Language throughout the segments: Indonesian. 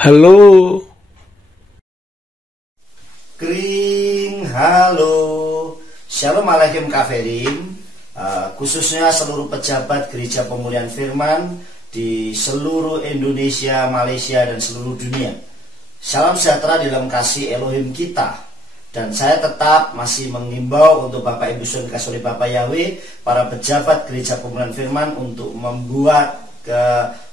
Halo. Kring, halo. Shalom alaikum kafirin. Khususnya seluruh pejabat Gereja Pemulihan Firman di seluruh Indonesia, Malaysia, dan seluruh dunia. Salam sejahtera dalam kasih Elohim kita. Dan saya tetap masih mengimbau untuk Bapak Ibu Saudara dikasih oleh Bapak Yahweh, para pejabat Gereja Pemulihan Firman untuk membuat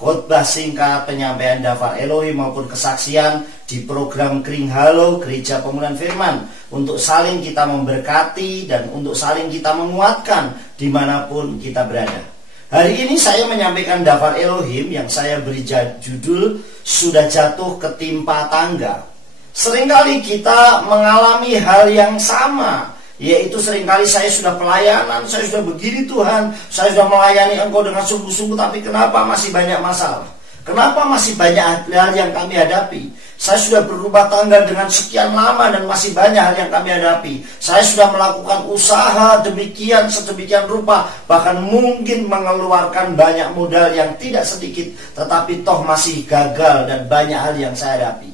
khotbah singkat penyampaian daftar Elohim maupun kesaksian di program Kring Halo Gereja Pemulihan Firman, untuk saling kita memberkati dan untuk saling kita menguatkan dimanapun kita berada. Hari ini saya menyampaikan daftar Elohim yang saya beri judul Sudah Jatuh Ketimpa Tangga. Seringkali kita mengalami hal yang sama, yaitu seringkali saya sudah pelayanan, saya sudah begini Tuhan, saya sudah melayani Engkau dengan sungguh-sungguh, tapi kenapa masih banyak masalah? Kenapa masih banyak hal yang kami hadapi? Saya sudah berumah tangga dengan sekian lama dan masih banyak hal yang kami hadapi. Saya sudah melakukan usaha demikian sedemikian rupa, bahkan mungkin mengeluarkan banyak modal yang tidak sedikit, tetapi toh masih gagal dan banyak hal yang saya hadapi.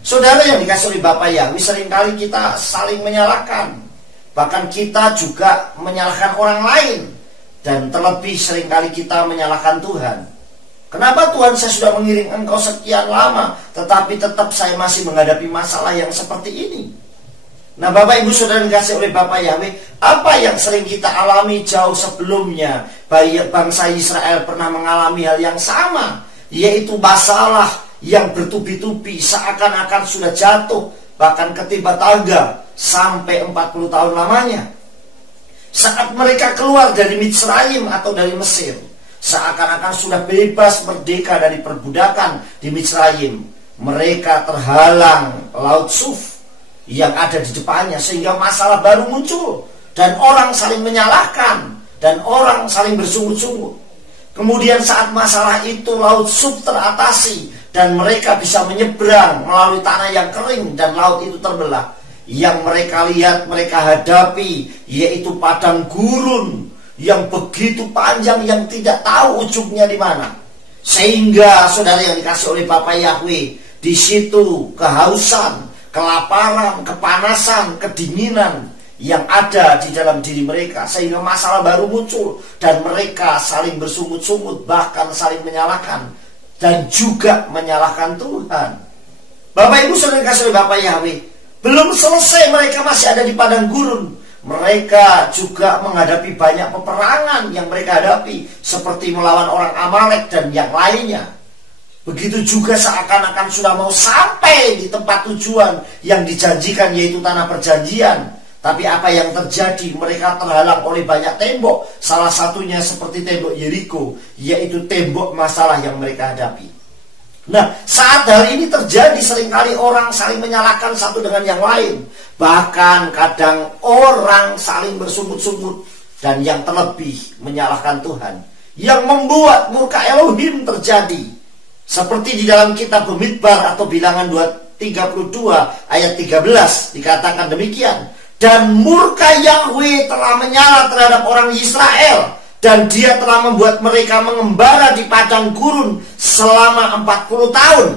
Saudara yang dikasih oleh Bapak Yahweh, seringkali kita saling menyalahkan. Bahkan kita juga menyalahkan orang lain. Dan terlebih seringkali kita menyalahkan Tuhan. Kenapa Tuhan, saya sudah mengiring Engkau sekian lama, tetapi tetap saya masih menghadapi masalah yang seperti ini? Nah, Bapak Ibu Saudara dikasih oleh Bapak Yahweh, apa yang sering kita alami jauh sebelumnya? Bangsa Israel pernah mengalami hal yang sama, yaitu masalah yang bertubi-tubi, seakan-akan sudah jatuh, bahkan ketimpa tangga sampai 40 tahun lamanya. Saat mereka keluar dari Mitsraim atau dari Mesir, seakan-akan sudah bebas merdeka dari perbudakan di Mitsraim, mereka terhalang Laut Suf yang ada di depannya, sehingga masalah baru muncul dan orang saling menyalahkan dan orang saling bersungut-sungut. Kemudian saat masalah itu Laut Suf teratasi dan mereka bisa menyeberang melalui tanah yang kering dan laut itu terbelah, yang mereka lihat, mereka hadapi, yaitu padang gurun yang begitu panjang yang tidak tahu ujungnya di mana. Sehingga saudara yang dikasih oleh Bapak Yahweh, di situ kehausan, kelaparan, kepanasan, kedinginan yang ada di dalam diri mereka, sehingga masalah baru muncul dan mereka saling bersungut-sungut, bahkan saling menyalahkan dan juga menyalahkan Tuhan. Bapak Ibu Saudara dikasih oleh Bapak Yahweh, belum selesai mereka masih ada di padang gurun, mereka juga menghadapi banyak peperangan yang mereka hadapi, seperti melawan orang Amalek dan yang lainnya. Begitu juga seakan-akan sudah mau sampai di tempat tujuan yang dijanjikan, yaitu tanah perjanjian. Tapi apa yang terjadi? Mereka terhalang oleh banyak tembok. Salah satunya seperti tembok Yeriko, yaitu tembok masalah yang mereka hadapi. Nah, saat hari ini terjadi, seringkali orang saling menyalahkan satu dengan yang lain. Bahkan kadang orang saling bersungut-sungut, dan yang terlebih menyalahkan Tuhan, yang membuat murka Elohim terjadi. Seperti di dalam kitab Bemidbar atau Bilangan 32 ayat 13 dikatakan demikian. Dan murka Yahweh telah menyala terhadap orang Israel, dan dia telah membuat mereka mengembara di padang gurun selama 40 tahun,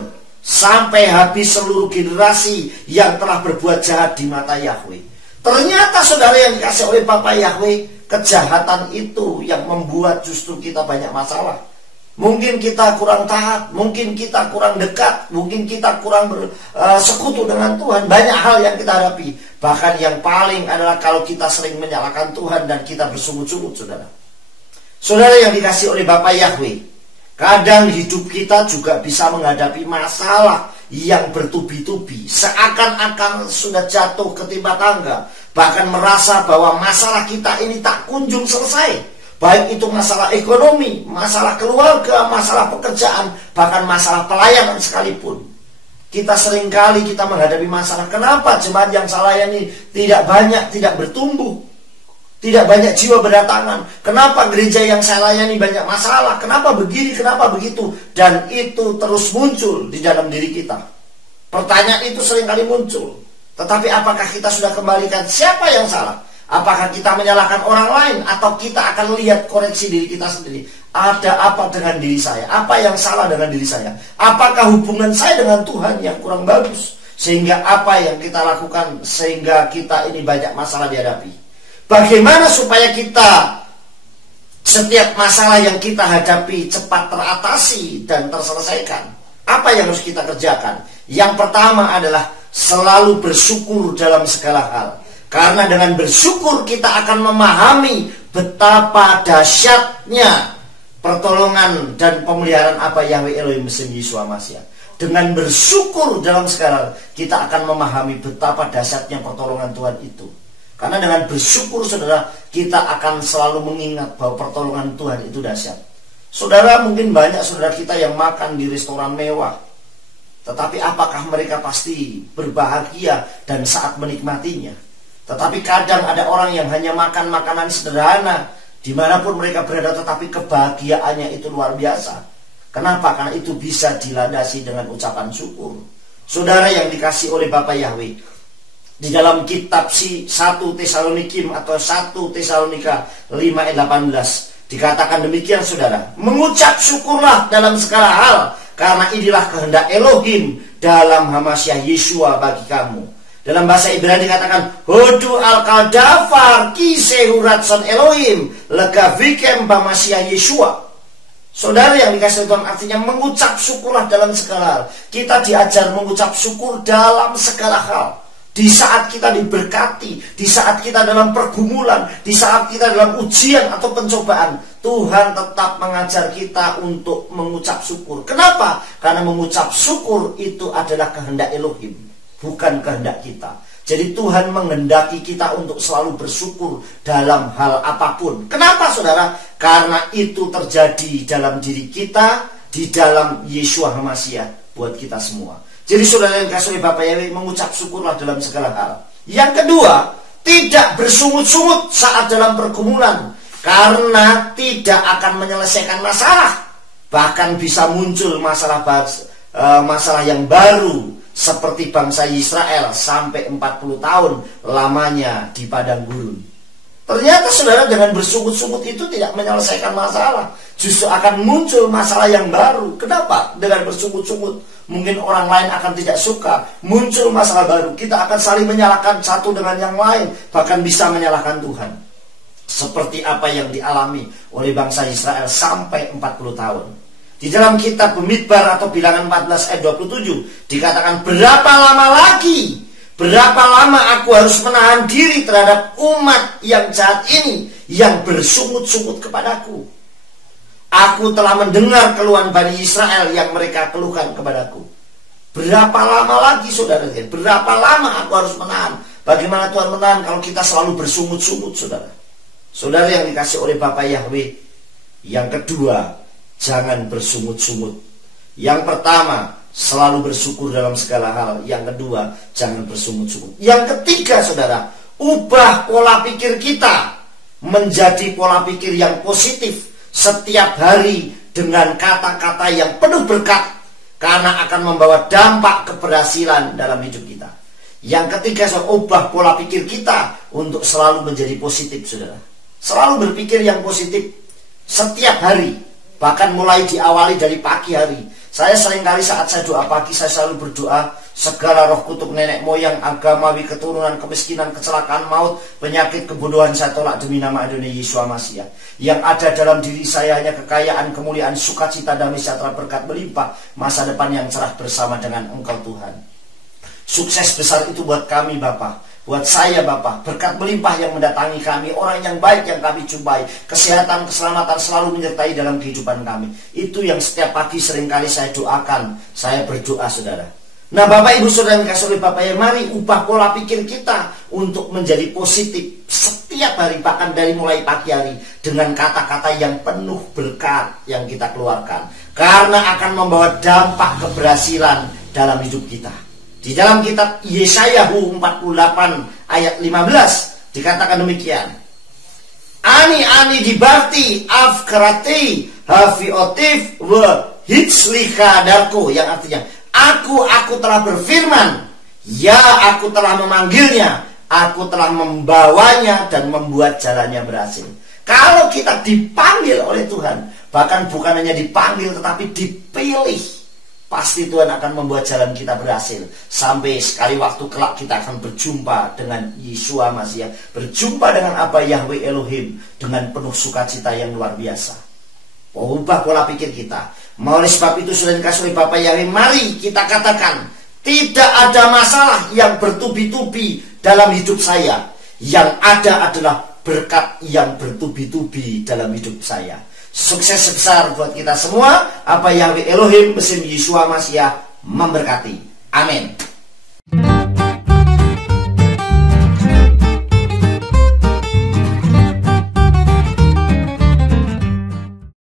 sampai habis seluruh generasi yang telah berbuat jahat di mata Yahweh. Ternyata saudara yang dikasih oleh Bapak Yahweh, kejahatan itu yang membuat justru kita banyak masalah. Mungkin kita kurang taat, mungkin kita kurang dekat, mungkin kita kurang bersekutu dengan Tuhan. Banyak hal yang kita hadapi. Bahkan yang paling adalah kalau kita sering menyalahkan Tuhan dan kita bersungut-sungut, saudara. Saudara yang dikasih oleh Bapak Yahweh, kadang hidup kita juga bisa menghadapi masalah yang bertubi-tubi, seakan-akan sudah jatuh ketimpa tangga, bahkan merasa bahwa masalah kita ini tak kunjung selesai. Baik itu masalah ekonomi, masalah keluarga, masalah pekerjaan, bahkan masalah pelayanan sekalipun. Kita seringkali kita menghadapi masalah. Kenapa jemaat yang saya layani tidak banyak, tidak bertumbuh, tidak banyak jiwa berdatangan? Kenapa gereja yang saya layani banyak masalah? Kenapa begini, kenapa begitu? Dan itu terus muncul di dalam diri kita. Pertanyaan itu seringkali muncul. Tetapi apakah kita sudah kembalikan siapa yang salah? Apakah kita menyalahkan orang lain atau kita akan lihat koreksi diri kita sendiri? Ada apa dengan diri saya? Apa yang salah dengan diri saya? Apakah hubungan saya dengan Tuhan yang kurang bagus? Sehingga apa yang kita lakukan sehingga kita ini banyak masalah dihadapi? Bagaimana supaya kita setiap masalah yang kita hadapi cepat teratasi dan terselesaikan? Apa yang harus kita kerjakan? Yang pertama adalah selalu bersyukur dalam segala hal. Karena dengan bersyukur kita akan memahami betapa dahsyatnya pertolongan dan pemeliharaan apa Yahweh Elohim mesin Yeshua Mashiach. Dengan bersyukur dalam segala hal, kita akan memahami betapa dahsyatnya pertolongan Tuhan itu. Karena dengan bersyukur, saudara, kita akan selalu mengingat bahwa pertolongan Tuhan itu dahsyat. Saudara, mungkin banyak saudara kita yang makan di restoran mewah. Tetapi apakah mereka pasti berbahagia dan saat menikmatinya? Tetapi kadang ada orang yang hanya makan makanan sederhana dimanapun mereka berada, tetapi kebahagiaannya itu luar biasa. Kenapa? Karena itu bisa dilandasi dengan ucapan syukur. Saudara yang dikasih oleh Bapa Yahweh, di dalam kitab 1 Tesalonikim atau 1 Tesalonika 5 ayat 18 dikatakan demikian, saudara, mengucap syukurlah dalam segala hal, karena inilah kehendak Elohim dalam Hamashiach Yeshua bagi kamu. Dalam bahasa Ibrani dikatakan Hodu al-Kadafar kisehu ratson Elohim legavikem Hamashiach Yeshua. Saudara yang dikasih Tuhan, artinya mengucap syukurlah dalam segala hal. Kita diajar mengucap syukur dalam segala hal. Di saat kita diberkati, di saat kita dalam pergumulan, di saat kita dalam ujian atau pencobaan, Tuhan tetap mengajar kita untuk mengucap syukur. Kenapa? Karena mengucap syukur itu adalah kehendak Elohim, bukan kehendak kita. Jadi Tuhan menghendaki kita untuk selalu bersyukur dalam hal apapun. Kenapa, saudara? Karena itu terjadi dalam diri kita, di dalam Yeshua Hamashiach buat kita semua. Jadi saudara yang dikasih oleh Bapa Yahweh, mengucap syukurlah dalam segala hal. Yang kedua, tidak bersungut-sungut saat dalam pergumulan, karena tidak akan menyelesaikan masalah. Bahkan bisa muncul masalah yang baru, seperti bangsa Israel sampai 40 tahun lamanya di padang gurun. Ternyata saudara, dengan bersungut-sungut itu tidak menyelesaikan masalah, justru akan muncul masalah yang baru. Kenapa? Dengan bersungut-sungut mungkin orang lain akan tidak suka, muncul masalah baru, kita akan saling menyalahkan satu dengan yang lain, bahkan bisa menyalahkan Tuhan. Seperti apa yang dialami oleh bangsa Israel sampai 40 tahun. Di dalam kitab Bemidbar atau Bilangan 14 ayat 27 dikatakan, berapa lama aku harus menahan diri terhadap umat yang jahat ini, yang bersungut-sungut kepadaku. Aku telah mendengar keluhan Bani Israel yang mereka keluhkan kepadaku. Berapa lama lagi, saudara? Berapa lama aku harus menahan? Bagaimana Tuhan menahan kalau kita selalu bersungut-sungut, saudara? Saudara yang dikasih oleh Bapa Yahweh, yang kedua, jangan bersungut-sungut. Yang pertama, selalu bersyukur dalam segala hal. Yang kedua, jangan bersungut-sungut. Yang ketiga, saudara, ubah pola pikir kita menjadi pola pikir yang positif setiap hari dengan kata-kata yang penuh berkat, karena akan membawa dampak keberhasilan dalam hidup kita. Yang ketiga, saudara, ubah pola pikir kita untuk selalu menjadi positif, saudara. Selalu berpikir yang positif setiap hari. Bahkan mulai diawali dari pagi hari. Saya seringkali saat saya doa pagi, saya selalu berdoa, segala roh kutuk nenek moyang, agamawi, keturunan, kemiskinan, kecelakaan, maut, penyakit, kebodohan saya tolak demi nama Adonai Yeshua Mashiach. Yang ada dalam diri saya hanya kekayaan, kemuliaan, sukacita, damai sejahtera, berkat melimpah, masa depan yang cerah bersama dengan Engkau Tuhan. Sukses besar itu buat kami, Bapa. Buat saya, Bapak, berkat melimpah yang mendatangi kami, orang yang baik yang kami jumpai, kesehatan, keselamatan selalu menyertai dalam kehidupan kami. Itu yang setiap pagi seringkali saya doakan. Saya berdoa, saudara. Nah, Bapak, Ibu, Saudara yang dikasih oleh Bapak, ya, mari ubah pola pikir kita untuk menjadi positif setiap hari, bahkan dari mulai pagi hari, dengan kata-kata yang penuh berkat yang kita keluarkan. Karena akan membawa dampak keberhasilan dalam hidup kita. Di dalam kitab Yeshayahu 48 ayat 15 dikatakan demikian. Ani dibarti afkarati hafiotif wa hitsliha darku, yang artinya aku telah berfirman, ya aku telah memanggilnya, Aku telah membawanya dan membuat jalannya berhasil. Kalau kita dipanggil oleh Tuhan, bahkan bukan hanya dipanggil tetapi dipilih, pasti Tuhan akan membuat jalan kita berhasil. Sampai sekali waktu kelak kita akan berjumpa dengan Yeshua Mashiach, berjumpa dengan Abba Yahweh Elohim dengan penuh sukacita yang luar biasa. Ubah pola pikir kita. Oleh sebab itu, sudah dikasih oleh Bapak Yahweh, mari kita katakan, tidak ada masalah yang bertubi-tubi dalam hidup saya. Yang ada adalah berkat yang bertubi-tubi dalam hidup saya. Sukses besar buat kita semua. Abba Yahweh Elohim, mesin Yeshua Mashiach memberkati. Amin.